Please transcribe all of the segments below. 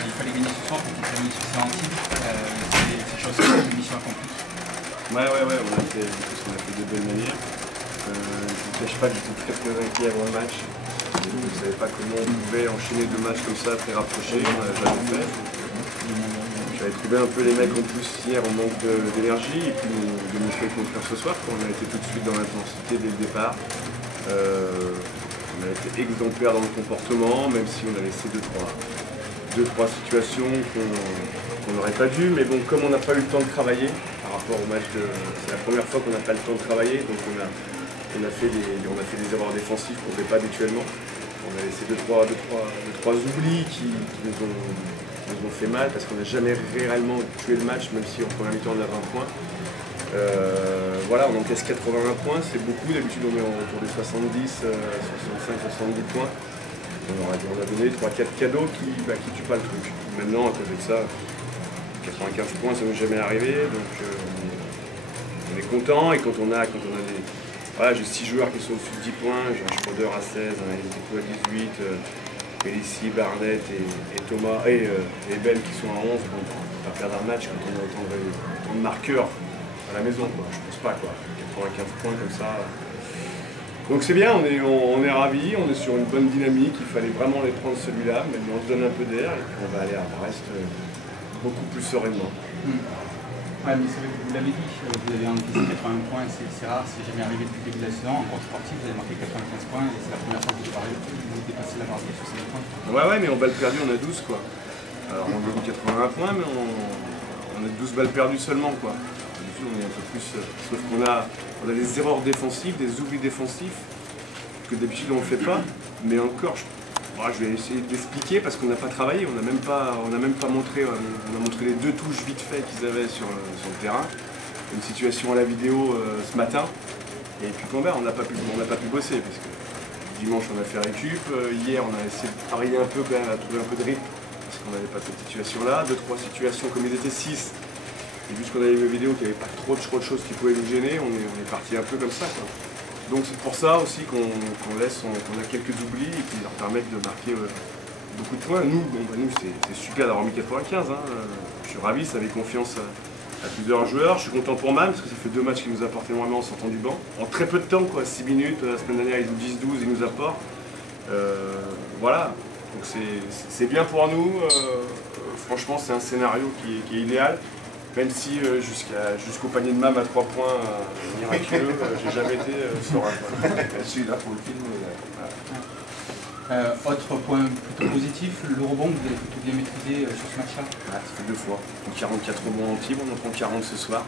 il fallait gagner ce soir pour qu'il termine sur ces Antibes. C'est chose une mission accomplie. Ouais, on a fait de belles manières. Je ne vous cache pas que j'étais très inquiet avant le match. Je ne savais pas comment on pouvait enchaîner deux matchs comme ça, très rapprochés. On l'a jamais fait. J'avais trouvé un peu les mecs en plus hier en manque d'énergie et puis de nous faire confiance ce soir. On a été tout de suite dans l'intensité dès le départ. On a été exemplaire dans le comportement, même si on a laissé deux, trois situations qu'on n'aurait pas dû. Mais bon, comme on n'a pas eu le temps de travailler par rapport au match c'est la première fois qu'on n'a pas le temps de travailler, donc on a fait des erreurs défensives qu'on ne fait pas habituellement. On a laissé deux, trois oublis qui nous ont fait mal parce qu'on n'a jamais réellement tué le match, même si en première mi-temps on a 20 points. Voilà, on encaisse 81 points, c'est beaucoup. D'habitude on est autour des 70, 65, 70 points. On a donné 3-4 cadeaux qui tuent pas le truc. Maintenant, à côté de ça, 95 points, ça ne nous est jamais arrivé, donc on est content. Et quand on a des... Voilà, j'ai 6 joueurs qui sont au-dessus de 10 points, j'ai un Schroeder à 16, un Ezekiel à 18, Félicie, Barnett et Thomas et Ben qui sont à 11. Bon, on ne va pas perdre un match quand on a autant de marqueurs à la maison, quoi. Je pense pas, quoi. 95 points comme ça. Donc c'est bien, on est ravis, on est sur une bonne dynamique, il fallait vraiment les prendre celui-là, mais on se donne un peu d'air et puis on va aller à Brest beaucoup plus sereinement. Ouais, mais vous l'avez dit, vous avez encaissé 80 points, c'est rare, c'est jamais arrivé depuis le début de la saison. En compte sportif, vous avez marqué 95 points et c'est la première fois que vous dépassez la barre des 60 points. Ouais, mais en balles perdues, on a 12, quoi. Alors on a 80 points, mais on a 12 balles perdues seulement, quoi. D'habitude, on est un peu plus... sauf qu'on a des erreurs défensives, des oublis défensifs, que d'habitude on ne fait pas, mais encore, je vais essayer d'expliquer parce qu'on n'a pas travaillé, on n'a même pas montré, on a montré les 2 touches vite fait qu'ils avaient sur le terrain, une situation à la vidéo ce matin, et puis on n'a pas pu bosser, parce que dimanche on a fait récup, hier on a essayé de travailler un peu quand même, à trouver un peu de rythme, parce qu'on n'avait pas cette situation-là, 2-3 situations comme ils étaient 6, et vu qu'on avait vu une vidéo qu'il n'y avait pas trop de choses qui pouvaient nous gêner, on est parti un peu comme ça, quoi. Donc c'est pour ça aussi qu'on a quelques oublis et qui leur permettent de marquer beaucoup de points. Nous, c'est super d'avoir mis 95. Hein. Je suis ravi, ça avait confiance à plusieurs joueurs. Je suis content pour Man parce que ça fait 2 matchs qui nous apportent énormément en sortant du banc. En très peu de temps, quoi, 6 minutes. La semaine dernière, ils jouent 10-12, ils nous apportent. Voilà, donc c'est bien pour nous. Franchement, c'est un scénario qui est idéal. Même si jusqu'au panier de Mam à 3 points miraculeux, j'ai jamais été serein. Je suis là pour le film. Autre point plutôt positif, le rebond, vous avez plutôt bien maîtrisé sur ce match-là. Ça fait 2 fois. Donc 44 rebonds en Antibes, on en prend 40 ce soir.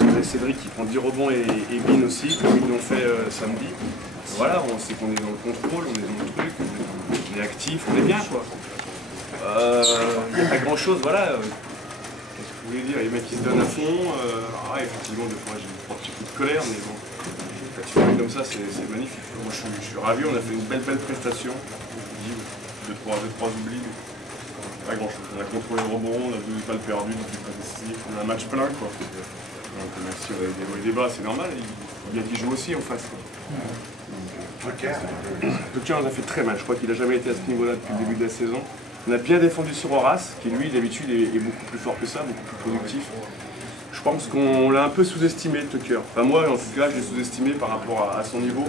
On a Cédric qui prend 10 rebonds et Bin aussi, comme ils l'ont fait samedi. Voilà, on sait qu'on est dans le contrôle, on est dans le truc, on est actif, on est bien, quoi. Il n'y a pas grand-chose, voilà. Vous voulez dire, les mecs qui se donnent à fond, effectivement, des fois j'ai 3 petits coups de colère, mais bon, quand tu fais comme ça, c'est magnifique. Moi je suis ravi, on a fait une belle prestation. Je dis, 2-3 oublis, mais pas grand chose. On a contrôlé le rebond, on a 12 balles perdues, 18 pas décisifs, on a un match plein, quoi. Donc même si on a des hauts et des bas, c'est normal, il y a qui joue aussi en face, quoi. Tucker on a fait très mal, je crois qu'il n'a jamais été à ce niveau-là depuis le début de la saison. On a bien défendu sur Horace, qui lui d'habitude est beaucoup plus fort que ça, beaucoup plus productif. Je pense qu'on l'a un peu sous-estimé, Tucker. Enfin moi en tout cas je l'ai sous-estimé par rapport à son niveau.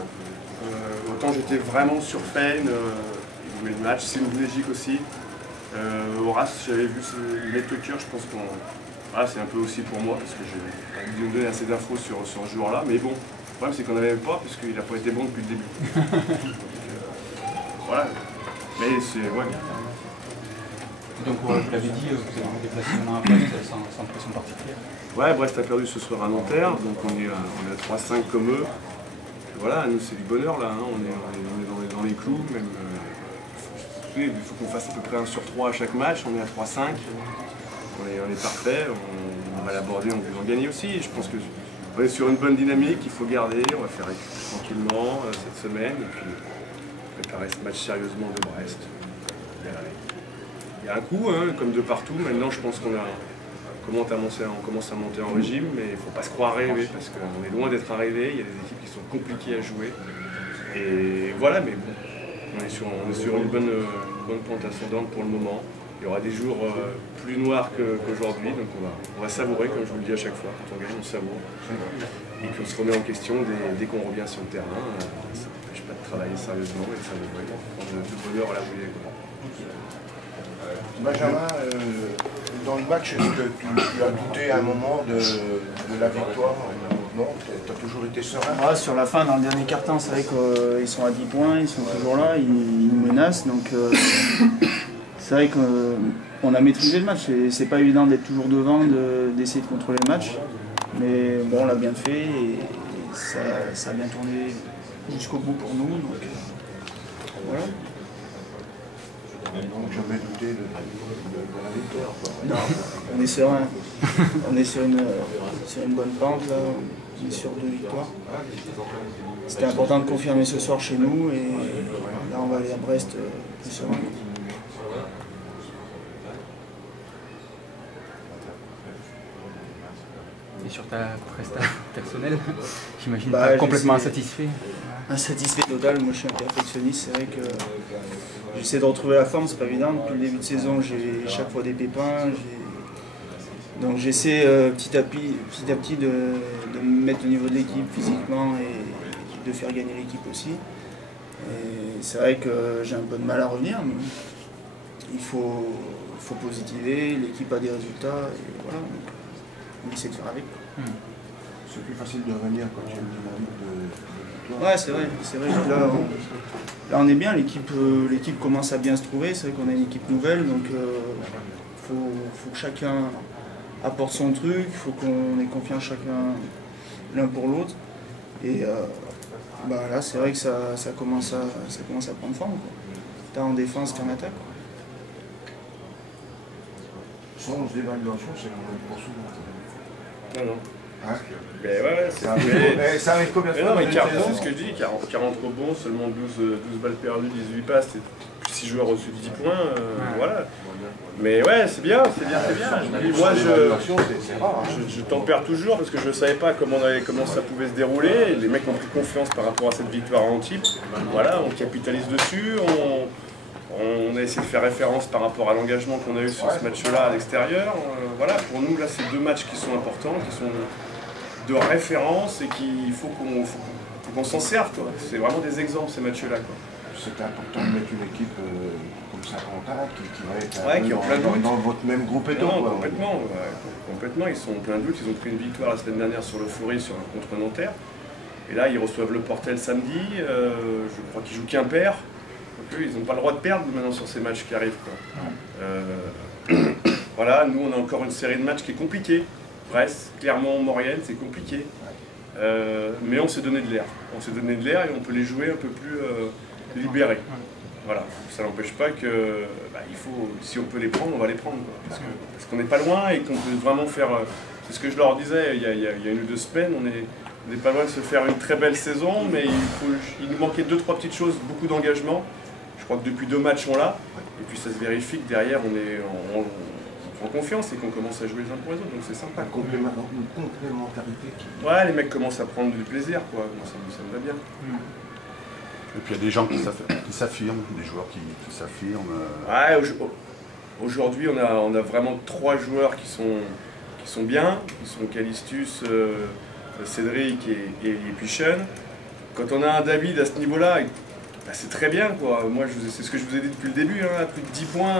Autant j'étais vraiment sur Payne, il jouait le match, c'est une logique aussi. Horace, j'avais vu les Tucker, je pense que c'est un peu aussi pour moi, parce que j'ai pas dû me donner assez d'infos sur ce joueur-là, mais bon, le problème c'est qu'on n'avait pas, puisqu'il n'a pas été bon depuis le début. Donc, voilà. Mais c'est... Ouais. Donc vous l'avez dit, vous avez un déplacement à Brest sans pression particulière. Ouais, Brest a perdu ce soir à Nanterre, donc on est à 3-5 comme eux. Et voilà, nous c'est du bonheur là, hein. On est dans les clous, même. Il faut qu'on fasse à peu près 1 sur 3 à chaque match, on est à 3-5. On est parfait, on va l'aborder en voulant gagner aussi. Et je pense qu'on est sur une bonne dynamique, il faut garder, on va faire tranquillement cette semaine et puis préparer ce match sérieusement de Brest. Il y a un coup, hein, comme de partout. Maintenant, je pense qu'on commence à monter en régime, mais il ne faut pas se croire rêver, parce qu'on est loin d'être arrivé. Il y a des équipes qui sont compliquées à jouer. Et voilà, mais bon, on est sur une bonne pente ascendante pour le moment. Il y aura des jours plus noirs qu'aujourd'hui, donc on va savourer, comme je vous le dis à chaque fois, quand on gagne, on savoure. Et qu'on se remet en question dès qu'on revient sur le terrain. Ça n'empêche pas de travailler sérieusement et de savourer, prendre du bonheur à la bouillée. Benjamin, dans le match, est-ce que tu as douté à un moment de la victoire? Non, tu as toujours été serein? Ouais, sur la fin, dans le dernier quart-temps, c'est vrai qu'ils sont à 10 points, ils sont toujours là, ils nous menacent. Donc c'est vrai qu'on a maîtrisé le match. C'est pas évident d'être toujours devant, d'essayer de contrôler le match. Mais bon, on l'a bien fait et ça a bien tourné jusqu'au bout pour nous. Donc voilà. Donc j'avais douté de la victoire. Non, on est serein. On est sur une bonne pente, là. On est sur 2 victoires. C'était important de confirmer ce soir chez nous et là on va aller à Brest plus serein. Et sur ta prestation personnelle, j'imagine pas complètement insatisfait. Insatisfait total, moi je suis un perfectionniste, c'est vrai que j'essaie de retrouver la forme, c'est pas évident. Depuis le début de saison, j'ai chaque fois des pépins. Donc j'essaie petit à petit de me mettre au niveau de l'équipe physiquement et de faire gagner l'équipe aussi. Et c'est vrai que j'ai un peu de mal à revenir, mais il faut positiver, l'équipe a des résultats et voilà. Donc, on essaie de faire avec. C'est plus facile de revenir quand il y a une dynamique de victoire. Ouais, c'est vrai que là on est bien, l'équipe commence à bien se trouver, c'est vrai qu'on a une équipe nouvelle, donc faut que chacun apporte son truc, il faut qu'on ait confiance chacun l'un pour l'autre. Et là c'est vrai que ça commence à prendre forme, tant en défense qu'en attaque. Sans d'évaluation, c'est quand même pour souvent. Non. Hein? Mais ouais, ça arrive combien de fois? C'est ce que je dis, 40 rebonds, seulement 12 balles perdues, 18 passes, 6 joueurs au-dessus de 10 points, voilà. Mais ouais, c'est bien. Moi, je tempère toujours parce que je ne savais pas comment ça pouvait se dérouler. Les mecs ont pris confiance par rapport à cette victoire à Antibes. Voilà, on capitalise dessus, on a essayé de faire référence par rapport à l'engagement qu'on a eu sur ce match-là à l'extérieur. Voilà, pour nous, là, c'est 2 matchs qui sont importants, qui sont de référence et qu'il faut qu'on s'en serve. C'est vraiment des exemples, ces matchs-là. C'est important de mettre une équipe comme Saint-Quentin qui va être dans votre même groupe et tout. Complètement, ils sont en plein de doute. Ils ont pris une victoire la semaine dernière sur l'Euphorie contre Nanterre. Et là, ils reçoivent le Portel samedi. Je crois qu'ils jouent Quimper. Donc eux, ils n'ont pas le droit de perdre maintenant sur ces matchs qui arrivent. Voilà, nous, on a encore une série de matchs qui est compliquée. Brest, Clermont, Maurienne, c'est compliqué. Mais on s'est donné de l'air. On s'est donné de l'air et on peut les jouer un peu plus libérés. Voilà, ça n'empêche pas que si on peut les prendre, on va les prendre. Parce qu'on n'est pas loin et qu'on peut vraiment faire... c'est ce que je leur disais il y a 1 ou 2 semaines, on n'est pas loin de se faire une très belle saison, mais il nous manquait 2-3 petites choses, beaucoup d'engagement. Je crois que depuis 2 matchs, on l'a. Et puis ça se vérifie que derrière, on prend confiance et qu'on commence à jouer les uns pour les autres. Donc c'est sympa. Une complémentarité. Ouais, les mecs commencent à prendre du plaisir, quoi. Moi, ça me va bien. Et puis il y a des gens qui s'affirment, des joueurs qui s'affirment. Ouais, aujourd'hui, on a vraiment 3 joueurs qui sont bien, qui sont Calistus, Cédric et puis Sean. Quand on a un David à ce niveau-là, c'est très bien, quoi. Moi, c'est ce que je vous ai dit depuis le début, hein, plus de 10 points.